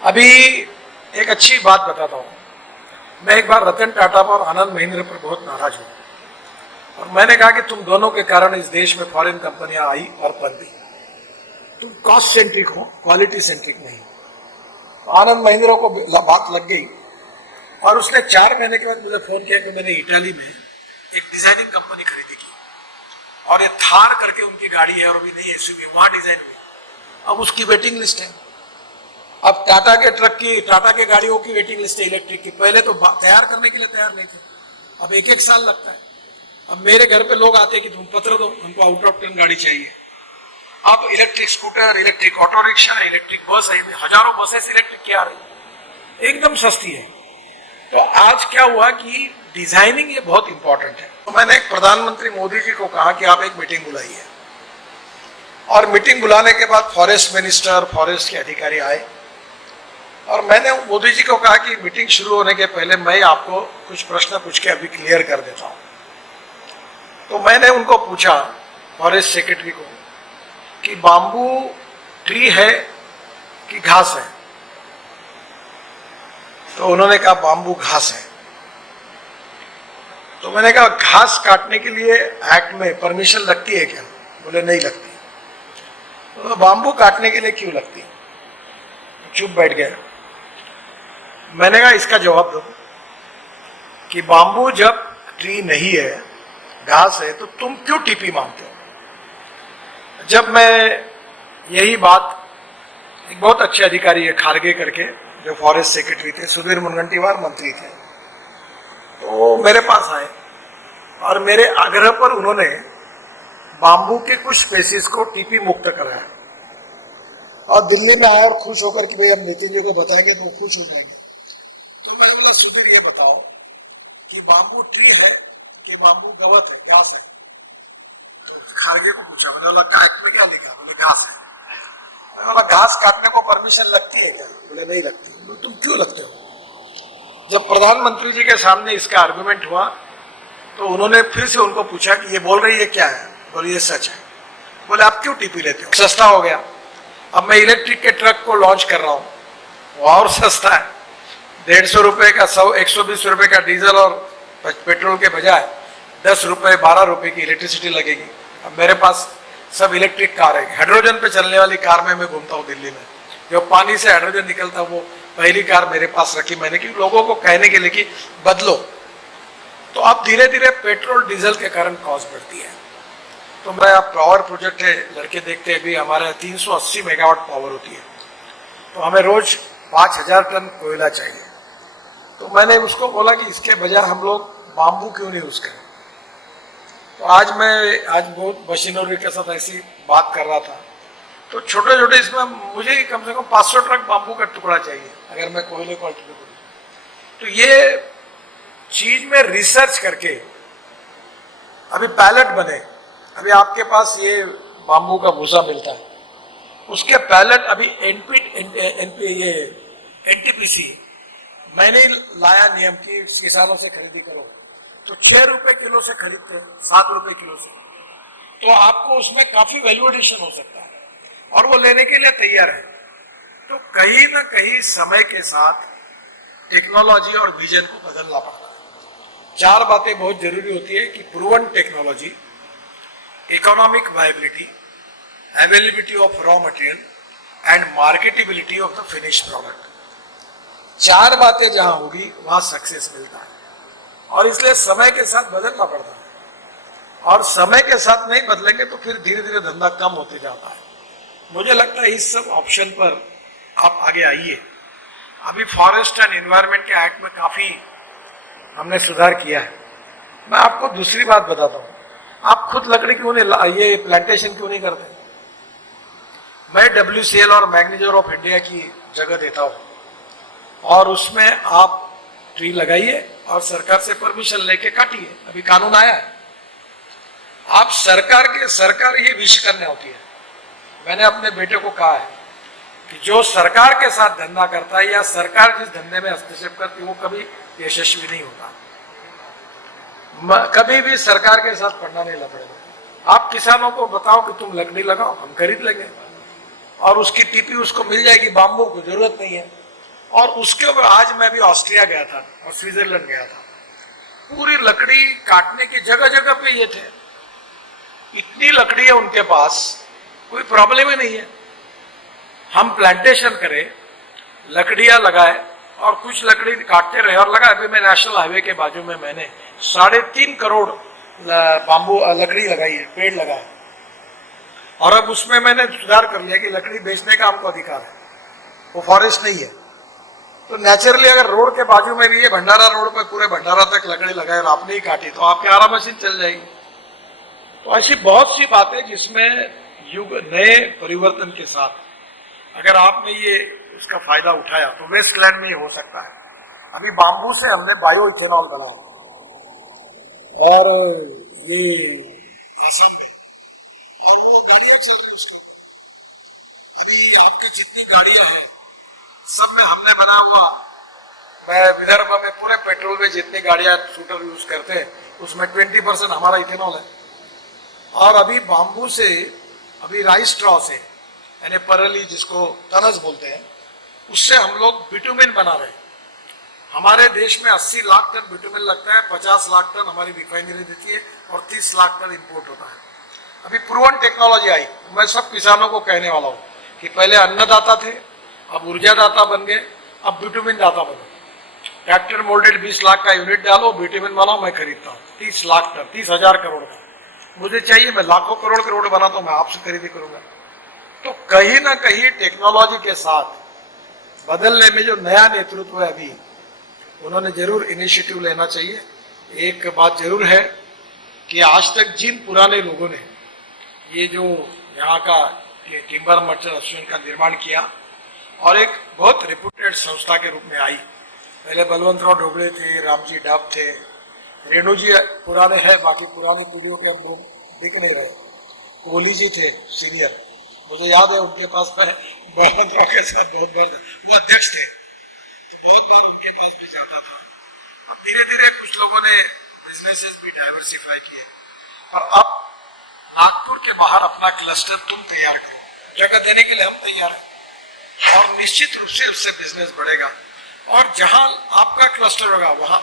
अभी एक अच्छी बात बताता हूँ। मैं एक बार रतन टाटा पर, आनंद महिंद्रा पर बहुत नाराज हूँ और मैंने कहा कि तुम दोनों के कारण इस देश में फॉरेन कंपनियां आई और बंदी। तुम कॉस्ट सेंट्रिक हो, क्वालिटी सेंट्रिक नहीं। तो आनंद महिंद्रा को बात लग गई और उसने 4 महीने के बाद मुझे फोन किया कि मैंने इटाली में एक डिजाइनिंग कंपनी खरीदी की और ये थार करके उनकी गाड़ी है और अभी नई एसयूवी वहां डिजाइन हुई। अब उसकी वेटिंग लिस्ट है। अब टाटा के ट्रक की, टाटा के गाड़ियों की वेटिंग लिस्ट है इलेक्ट्रिक की। पहले तो तैयार करने के लिए तैयार नहीं थे, अब 1-1 साल लगता है। अब मेरे घर पे लोग आते हैं कि तुम पत्र दो, उनको आउट ऑफ टर्न गाड़ी चाहिए। अब electric scooter, electric auto rickshaw, electric bus है, हजारों बसेस इलेक्ट्रिक की आ रही, एकदम सस्ती है। तो आज क्या हुआ कि डिजाइनिंग ये बहुत इंपॉर्टेंट है। तो मैंने एक प्रधानमंत्री मोदी जी को कहा कि आप एक मीटिंग बुलाइए और मीटिंग बुलाने के बाद फॉरेस्ट मिनिस्टर, फॉरेस्ट के अधिकारी आए और मैंने मोदी जी को कहा कि मीटिंग शुरू होने के पहले मैं आपको कुछ प्रश्न पूछ के अभी क्लियर कर देता हूं। तो मैंने उनको पूछा, फॉरेस्ट सेक्रेटरी को, कि बाम्बू ट्री है कि घास है? तो उन्होंने कहा बाम्बू घास है। तो मैंने कहा घास काटने के लिए एक्ट में परमिशन लगती है क्या? बोले नहीं लगती। तो बाम्बू काटने के लिए क्यों लगती? चुप बैठ गया। मैंने कहा इसका जवाब दो कि बाम्बू जब ट्री नहीं है, घास है, तो तुम क्यों टीपी मांगते हो? जब मैं यही बात, एक बहुत अच्छे अधिकारी है खारगे करके, जो फॉरेस्ट सेक्रेटरी थे, सुधीर मुनगंटीवार मंत्री थे, तो मेरे पास आए और मेरे आग्रह पर उन्होंने बाम्बू के कुछ स्पेसीज को टीपी मुक्त कराया और दिल्ली में आए और खुश होकर कि भाई हम नितिन जी को बताएंगे तो वो खुश हो जाएंगे। तो मैंने बोला सुधीर ये बताओ कि बाम्बू ट्री है कि बाम्बू गवत है, घास है? तो खारगे को पूछा, बोला एक्ट में क्या लिखा? बोले घास है। बोला घास काटने को परमिशन लगती है क्या? बोले नहीं लगती। बोले तुम क्यों लगते हो? जब प्रधानमंत्री जी के सामने इसका आर्गुमेंट हुआ तो उन्होंने फिर से उनको पूछा कि ये बोल रही है क्या है? बोले ये सच है। बोले आप क्यों टीपी लेते हो? सस्ता हो गया। अब मैं इलेक्ट्रिक के ट्रक को लॉन्च कर रहा हूं, वो और सस्ता है। 150 रुपए का 120 रुपए का डीजल और पेट्रोल के बजाय 10 रुपए 12 रुपए की इलेक्ट्रिसिटी लगेगी। अब मेरे पास सब इलेक्ट्रिक कार है। हाइड्रोजन पे चलने वाली कार में मैं घूमता हूँ दिल्ली में, जो पानी से हाइड्रोजन निकलता, वो पहली कार मेरे पास रखी मैंने, कि लोगों को कहने के लिए कि बदलो। तो अब धीरे धीरे पेट्रोल डीजल के कारण कॉस्ट बढ़ती है। तो मेरा पावर प्रोजेक्ट है, लड़के देखते हैं, भी हमारे 380 मेगावाट पावर होती है, तो हमें रोज 5000 टन कोयला चाहिए। तो मैंने उसको बोला कि इसके बजाय हम लोग बाम्बू क्यों नहीं यूज करें। तो आज बहुत मशीनरी के साथ ऐसी बात कर रहा था, तो छोटे छोटे इसमें मुझे कम से कम 500 ट्रक बाम्बू का टुकड़ा चाहिए अगर मैं कोयले को अल्टीमेट करूँ। तो ये चीज में रिसर्च करके अभी पैलेट बने। अभी आपके पास ये बाम्बू का भूसा मिलता है, उसके पैलेट अभी एनटीपीसी मैंने लाया नियम की किसानों से खरीदी करो, तो 6 रुपए किलो से खरीदते हैं, 7 रुपए किलो से। तो आपको उसमें काफी वैल्यू एडिशन हो सकता है और वो लेने के लिए तैयार है। तो कहीं ना कहीं समय के साथ टेक्नोलॉजी और विजन को बदलना पड़ता है। 4 बातें बहुत जरूरी होती है कि proven technology, economic viability, availability of raw material and marketability of the finish product. 4 बातें जहां होगी वहां सक्सेस मिलता है और इसलिए समय के साथ बदलना पड़ता है और समय के साथ नहीं बदलेंगे तो फिर धीरे धीरे धंधा कम होते जाता है। मुझे लगता है इस सब ऑप्शन पर आप आगे आइए। अभी फॉरेस्ट एंड एनवायरनमेंट के एक्ट में काफी हमने सुधार किया है। मैं आपको दूसरी बात बताता हूँ, आप खुद लकड़ी क्यों नहीं, ये प्लांटेशन क्यों नहीं करते? मैं WCL और मैग्नीज्योर ऑफ इंडिया की जगह देता हूँ और उसमें आप ट्री लगाइए और सरकार से परमिशन लेके काटिए। अभी कानून आया है। आप सरकार ये विश करने होती है। मैंने अपने बेटे को कहा है कि जो सरकार के साथ धंधा करता है या सरकार जिस धंधे में हस्तक्षेप करती है वो कभी यशस्वी नहीं होता। कभी भी सरकार के साथ पढ़ना नहीं लड़ेगा। आप किसानों को बताओ कि तुम लकड़ी लगाओ, हम खरीद लेंगे और उसकी टीपी उसको मिल जाएगी, बाम्बू को जरूरत नहीं है। और उसके ऊपर आज मैं भी ऑस्ट्रिया गया था और स्विट्जरलैंड गया था, पूरी लकड़ी काटने की जगह जगह पे ये थे, इतनी लकड़ी है उनके पास, कोई प्रॉब्लम ही नहीं है। हम प्लांटेशन करें, लकड़ियां लगाए और कुछ लकड़ी काटते रहे और लगा। अभी मैं नेशनल हाईवे के बाजू में मैंने 3.5 करोड़ बाम्बू लकड़ी लगाई है, पेड़ लगाए, और अब उसमें मैंने सुधार कर लिया कि लकड़ी बेचने का हमको अधिकार है, वो फॉरेस्ट नहीं है। तो नेचुरली अगर रोड के बाजू में भी ये भंडारा रोड पर पूरे भंडारा तक लकड़ी लगाए और आपने ही काटी तो आपकी आरा मशीन चल जाएगी। तो ऐसी बहुत सी बातें जिसमें युग नए परिवर्तन के साथ अगर आपने ये इसका फायदा उठाया तो वेस्टलैंड में ये हो सकता है। अभी बाम्बू से हमने बायो इथेनॉल बनाया और ये आसाम में, और वो गाड़ियां चल रही उसके ऊपर। अभी आपके जितनी गाड़ियां हैं सब में हमने बना हुआ, मैं विदर्भ में पूरे पेट्रोल में जितनी गाड़ियां स्कूटर यूज करते हैं उसमें 20% हमारा इथेनॉल है। और अभी बाम्बू से, अभी राइस स्ट्रॉ से, यानी परली जिसको तनस बोलते हैं, उससे हम लोग बिटुमिन बना रहे हैं। हमारे देश में 80 लाख टन बिटुमिन लगता है, 50 लाख टन हमारी रिफाइनरी देती है और 30 लाख टन इंपोर्ट होता है। अभी प्रूवन टेक्नोलॉजी आई, मैं सब किसानों को कहने वाला हूँ कि पहले अन्नदाता थे, अब ऊर्जा दाता बन गए, अब बिटुमिन दाता बने। ट्रैक्टर मोल्डेड 20 लाख का यूनिट डालो, बिटुमिन बनाओ, मैं खरीदता हूँ 30 लाख टन, 30,000 करोड़ का मुझे चाहिए, मैं लाखों करोड़ के रोड बनाता हूँ, मैं आपसे खरीदी करूंगा। तो कहीं ना कहीं टेक्नोलॉजी के साथ बदलने में जो नया नेतृत्व है अभी, उन्होंने जरूर इनिशिएटिव लेना चाहिए। एक बात जरूर है कि आज तक जिन पुराने लोगों ने ये जो यहाँ का टिम्बर मर्चेंट एसोसिएशन का निर्माण किया और एक बहुत रिप्यूटेड संस्था के रूप में आई, पहले बलवंतराव ढोबळे थे, रामजी डाब थे, रेणु जी पुराने हैं, बाकी पुराने पीढ़ियों के हम लोग दिख नहीं रहे, कोहली जी थे सीनियर, मुझे याद है उनके पास मैं बलवंतराव के साथ बहुत बार, वो अध्यक्ष थे, बहुत बार उनके पास भी जाता था। और धीरे धीरे कुछ लोगों ने बिजनेसेस भी डाइवर्सिफाई किए और अब नागपुर के बाहर अपना क्लस्टर तुम तैयार करो, जगह देने के लिए हम तैयार हैं और निश्चित रूप से उससे बिजनेस बढ़ेगा। और जहां आपका क्लस्टर होगा वहां